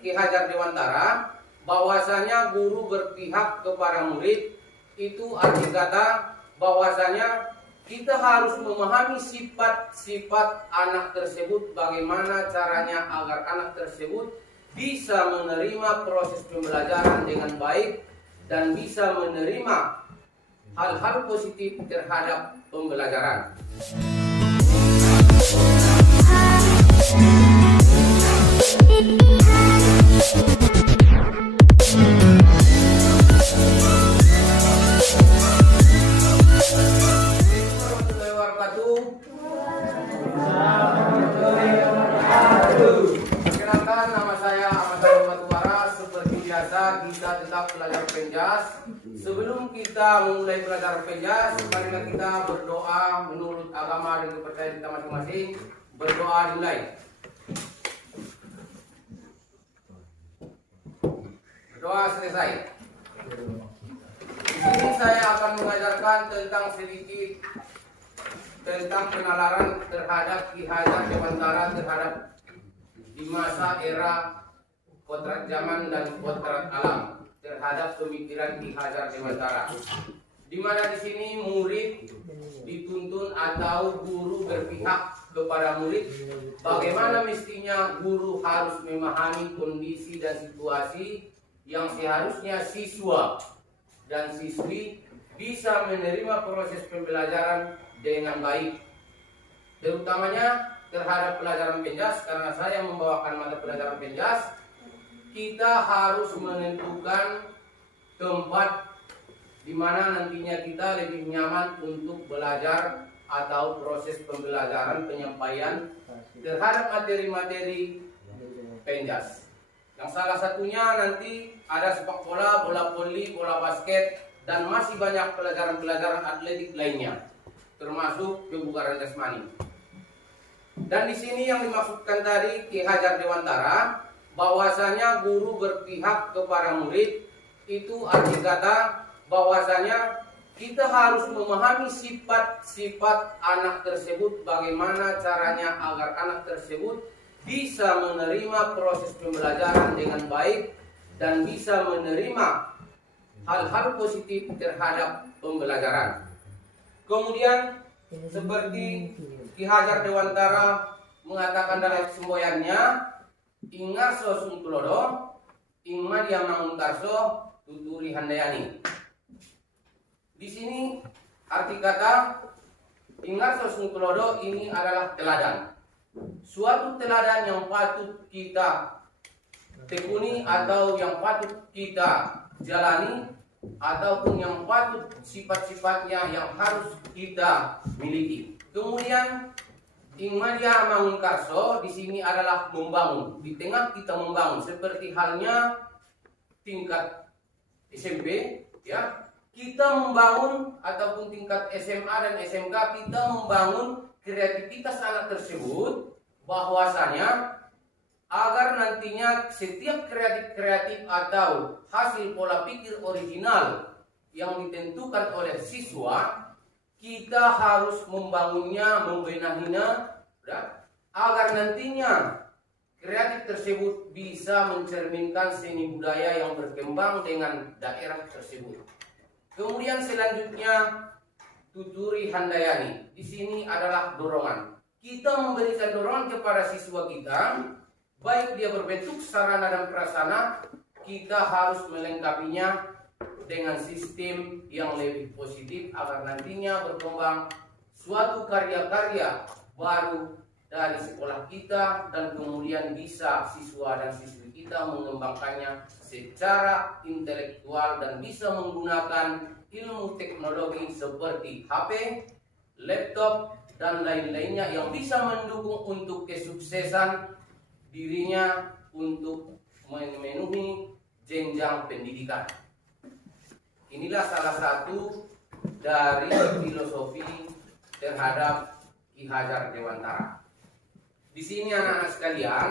Ki Hajar Dewantara bahwasanya guru berpihak kepada murid, itu arti kata bahwasanya kita harus memahami sifat-sifat anak tersebut, bagaimana caranya agar anak tersebut bisa menerima proses pembelajaran dengan baik dan bisa menerima hal-hal positif terhadap pembelajaran. Perkenalkan, nama saya Ahmad Darul Batubara. Seperti biasa kita tetap belajar penjas. Sebelum kita memulai belajar penjas, marilah kita berdoa menurut agama dan kepercayaan kita masing-masing. Berdoa dimulai. Berdoa selesai. Di sini saya akan mengajarkan tentang sedikit tentang penalaran terhadap Ki Hajar Dewantara terhadap di masa era potret zaman dan potret alam terhadap pemikiran Ki Hajar Dewantara. Di mana di sini murid dituntun atau guru berpihak kepada murid, bagaimana mestinya guru harus memahami kondisi dan situasi yang seharusnya siswa dan siswi bisa menerima proses pembelajaran dengan baik, terutamanya terhadap pelajaran penjas. Karena saya membawakan mata pelajaran penjas, kita harus menentukan tempat di mana nantinya kita lebih nyaman untuk belajar atau proses pembelajaran penyampaian terhadap materi-materi penjas. Yang salah satunya nanti ada sepak bola, bola voli, bola basket, dan masih banyak pelajaran-pelajaran atletik lainnya, termasuk kebugaran jasmani. Dan di sini yang dimaksudkan tadi Ki Hajar Dewantara bahwasanya guru berpihak kepada murid, itu arti kata bahwasanya kita harus memahami sifat-sifat anak tersebut, bagaimana caranya agar anak tersebut bisa menerima proses pembelajaran dengan baik dan bisa menerima hal-hal positif terhadap pembelajaran. Kemudian seperti Ki Hajar Dewantara mengatakan dalam semboyannya, ingarso sungtulodo ingma dia manguntarso tuturi handayani. Di sini arti kata ingarso sungtulodo ini adalah teladan. Suatu teladan yang patut kita tekuni atau yang patut kita jalani, ataupun yang patut sifat-sifatnya yang harus kita miliki. Kemudian ingmadia mangungkarso di sini adalah membangun. Di tengah kita membangun, seperti halnya tingkat SMP, ya. Kita membangun ataupun tingkat SMA dan SMK, kita membangun kreativitas anak tersebut, bahwasanya agar nantinya setiap kreatif atau hasil pola pikir original yang ditentukan oleh siswa, kita harus membangunnya, membenahinya, agar nantinya kreatif tersebut bisa mencerminkan seni budaya yang berkembang dengan daerah tersebut. Kemudian selanjutnya tuturi handayani. Di sini adalah dorongan. Kita memberikan dorongan kepada siswa kita, baik dia berbentuk sarana dan prasarana, kita harus melengkapinya dengan sistem yang lebih positif agar nantinya berkembang suatu karya-karya baru dari sekolah kita, dan kemudian bisa siswa dan siswi kita mengembangkannya secara intelektual dan bisa menggunakan ilmu teknologi seperti HP, laptop, dan lain-lainnya yang bisa mendukung untuk kesuksesan dirinya untuk memenuhi jenjang pendidikan. Inilah salah satu dari filosofi terhadap Ki Hajar Dewantara. Di sini anak-anak sekalian,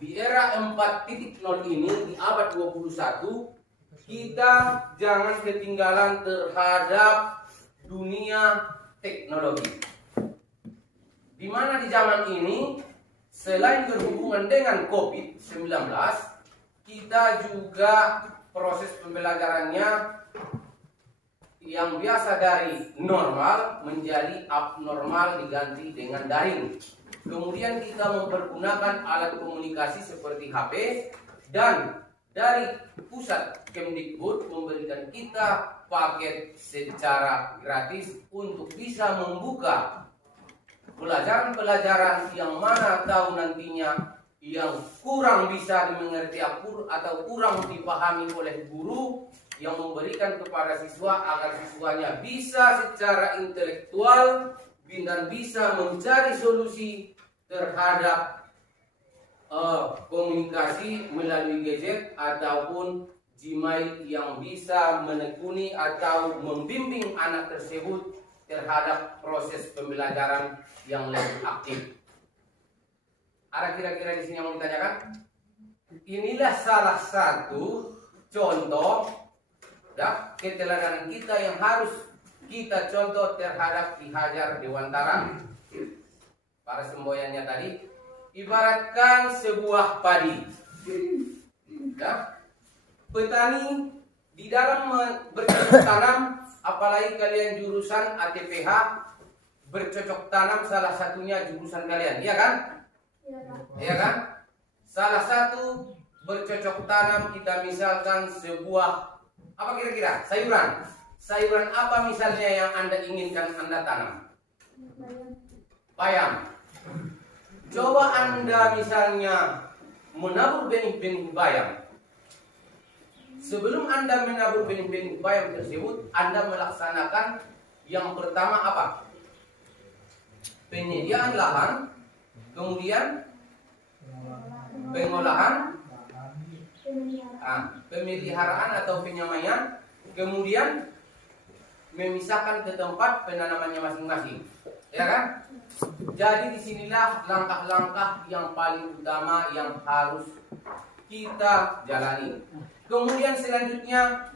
di era 4.0 ini, di abad 21, kita jangan ketinggalan terhadap dunia teknologi. Di mana di zaman ini, selain berhubungan dengan COVID-19, kita juga proses pembelajarannya yang biasa dari normal menjadi abnormal diganti dengan daring. Kemudian kita mempergunakan alat komunikasi seperti HP, dan dari pusat Kemdikbud memberikan kita paket secara gratis untuk bisa membuka pelajaran-pelajaran yang mana tahu nantinya yang kurang bisa dimengerti atau kurang dipahami oleh guru, yang memberikan kepada siswa agar siswanya bisa secara intelektual dan bisa mencari solusi terhadap komunikasi melalui gadget ataupun Gmail yang bisa menekuni atau membimbing anak tersebut terhadap proses pembelajaran yang lebih aktif. Ada kira-kira di sini yang mau ditanyakan? Inilah salah satu contoh keteladanan kita yang harus kita contoh terhadap Ki Hajar Dewantara. Para semboyannya tadi ibaratkan sebuah padi. Petani di dalam bercocok tanam, apalagi kalian jurusan ATPH, bercocok tanam salah satunya jurusan kalian, iya kan? Iya kan? Salah satu bercocok tanam kita misalkan sebuah apa kira-kira? Sayuran. Sayuran apa misalnya yang Anda inginkan Anda tanam? Bayam. Coba Anda misalnya menabur benih-benih bayam. Sebelum Anda menabur benih-benih bayam tersebut, Anda melaksanakan yang pertama apa? Penyediaan lahan, kemudian pengolahan, pemeliharaan atau penyamaian, kemudian memisahkan ke tempat penanamannya masing-masing, ya kan? Jadi disinilah langkah-langkah yang paling utama yang harus kita jalani. Kemudian selanjutnya,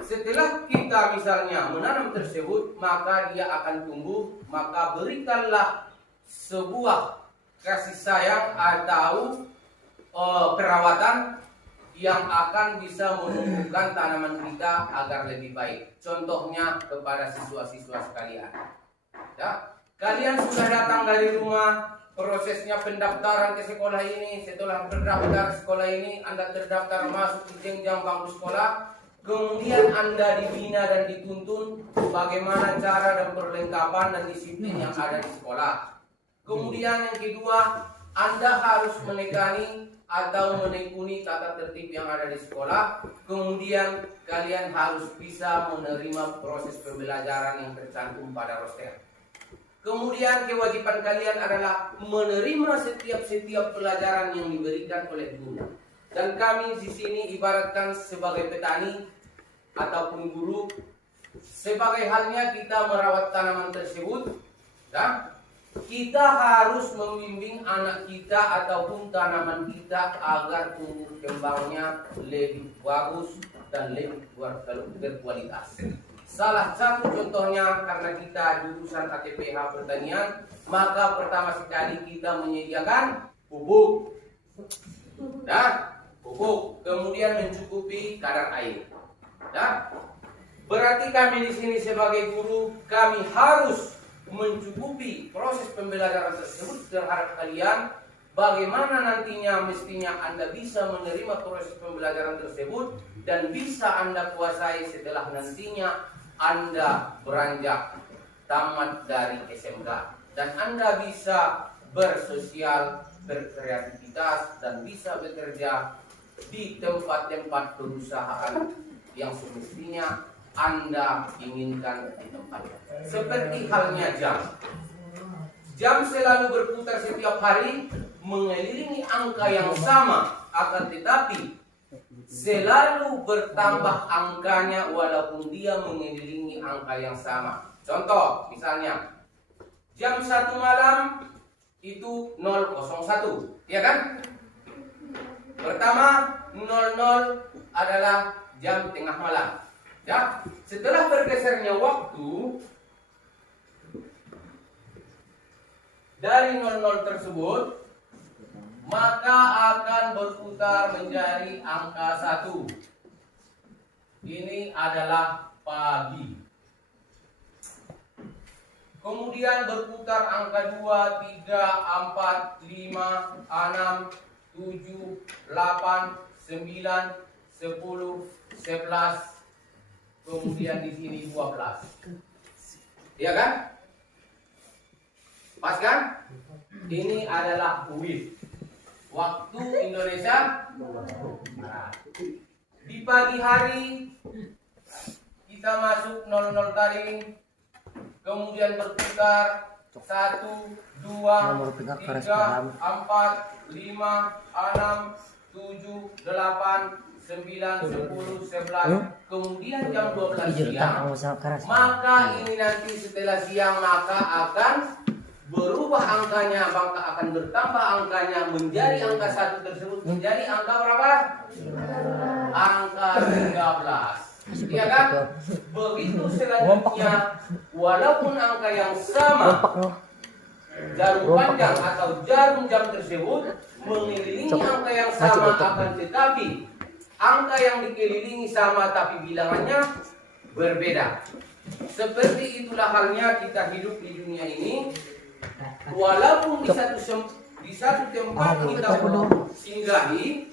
setelah kita misalnya menanam tersebut, maka dia akan tumbuh, maka berikanlah sebuah kasih sayang atau perawatan yang akan bisa menumbuhkan tanaman kita agar lebih baik. Contohnya kepada siswa-siswa sekalian. Ya, kalian sudah datang dari rumah, prosesnya pendaftaran ke sekolah ini. Setelah terdaftar sekolah ini, Anda terdaftar masuk di jenjang bangku sekolah. Kemudian Anda dibina dan dituntun bagaimana cara dan perlengkapan dan disiplin yang ada di sekolah. Kemudian yang kedua, Anda harus menekani atau menekuni tata tertib yang ada di sekolah. Kemudian kalian harus bisa menerima proses pembelajaran yang tercantum pada roster. Kemudian kewajiban kalian adalah menerima setiap pelajaran yang diberikan oleh guru. Dan kami di sini ibaratkan sebagai petani ataupun guru, sebagai halnya kita merawat tanaman tersebut, dan kita harus membimbing anak kita ataupun tanaman kita agar tumbuh kembangnya lebih bagus dan lebih berkualitas. Salah satu contohnya, karena kita jurusan ATPH pertanian, maka pertama sekali kita menyediakan pupuk. Pupuk, kemudian mencukupi kadar air. Berarti kami di sini sebagai guru, kami harus mencukupi proses pembelajaran tersebut terhadap kalian. Bagaimana nantinya mestinya Anda bisa menerima proses pembelajaran tersebut dan bisa Anda kuasai setelah nantinya Anda beranjak tamat dari SMK, dan Anda bisa bersosial, berkreativitas, dan bisa bekerja di tempat-tempat perusahaan yang semestinya Anda inginkan di tempatnya. Seperti halnya jam. Jam selalu berputar setiap hari mengelilingi angka yang sama, akan tetapi selalu bertambah angkanya walaupun dia mengelilingi angka yang sama. Contoh, misalnya jam 1 malam itu 001, ya kan? Pertama, 00 adalah jam tengah malam. Ya, setelah bergesernya waktu dari 00 tersebut maka akan berputar menjadi angka 1. Ini adalah pagi. Kemudian berputar angka 2, 3, 4, 5, 6, 7, 8, 9, 10, 11. Kemudian di sini 12. Iya kan? Pas kan? Ini adalah WIB. Waktu Indonesia. Di pagi hari kita masuk 00 tadi. Kemudian berputar 1, 2, 3, 4, 5, 6, 7, 8, 9, 10, 11. Kemudian jam 12 siang. Maka ini nanti setelah siang maka akan berubah angkanya, maka akan bertambah angkanya menjadi angka 1 tersebut menjadi angka berapa? Angka 13. Iya kan? Begitu selanjutnya, walaupun angka yang sama, jarum panjang atau jarum jam tersebut mengelilingi angka yang sama, akan tetapi angka yang dikelilingi sama tapi bilangannya berbeda. Seperti itulah halnya kita hidup di dunia ini. Walaupun di satu tempat kita singgahi,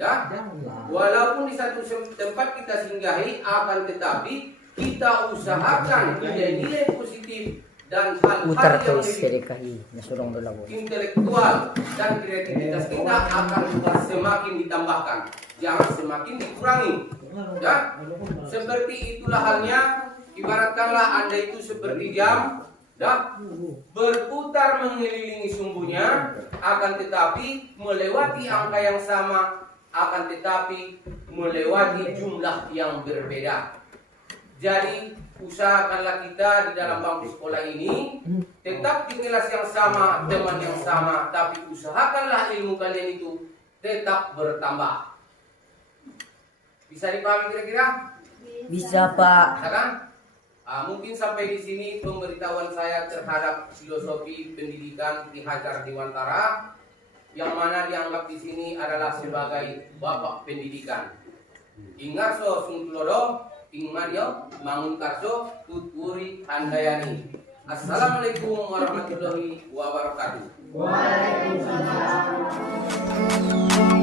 ya, walaupun di satu tempat kita singgahi, akan tetapi kita usahakan nilai-nilai positif dan hal-hal yang intelektual dan kreativitas kita akan semakin ditambahkan, jangan semakin dikurangi. Ya, seperti itulah halnya. Ibaratkanlah Anda itu seperti jam, ya, berputar mengelilingi sumbunya, akan tetapi melewati angka yang sama, akan tetapi melewati jumlah yang berbeda. Jadi usahakanlah kita di dalam bangku sekolah ini tetap di kelas yang sama, teman yang sama, tapi usahakanlah ilmu kalian itu tetap bertambah. Bisa dipahami kira-kira? Bisa, Pak. Ya kan? Mungkin sampai di sini pemberitahuan saya terhadap filosofi pendidikan Ki Hajar Dewantara, yang mana dianggap di sini adalah sebagai bapak pendidikan. Ingarso Sungtulodo, Ingmadio, Mangunkarso, Tuturi Handayani. Assalamualaikum warahmatullahi wabarakatuh. Waalaikumsalam.